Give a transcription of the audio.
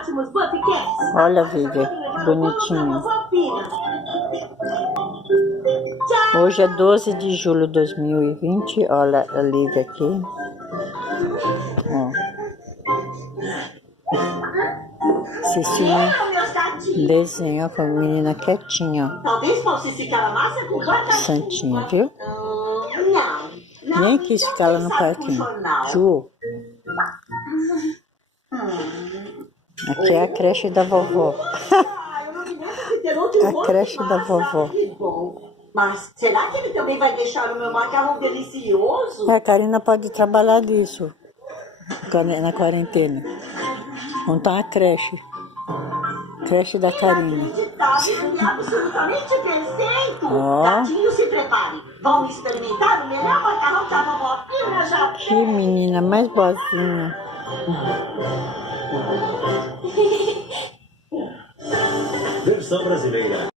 ótimos Buffcats. Olha, Vivian, que bonitinho. Hoje é 12 de julho de 2020. Olha a Lívia aqui. Ó. Assistindo desenho com a menina quietinha. Talvez fosse se calamaça com Santinha, viu? Não. Nem quis ficar lá no parquinho. Ju. Aqui é a creche da vovó. A creche da vovó. Mas será que ele também vai deixar o meu macarrão delicioso? A Karina pode trabalhar disso na quarentena. Montar uma creche. Creche da Karina. É absolutamente perfeito. Ó. Gatinho, se prepare. Vamos experimentar o melhor macarrão da vovó Pina já. Que menina mais boazinha. Versão brasileira.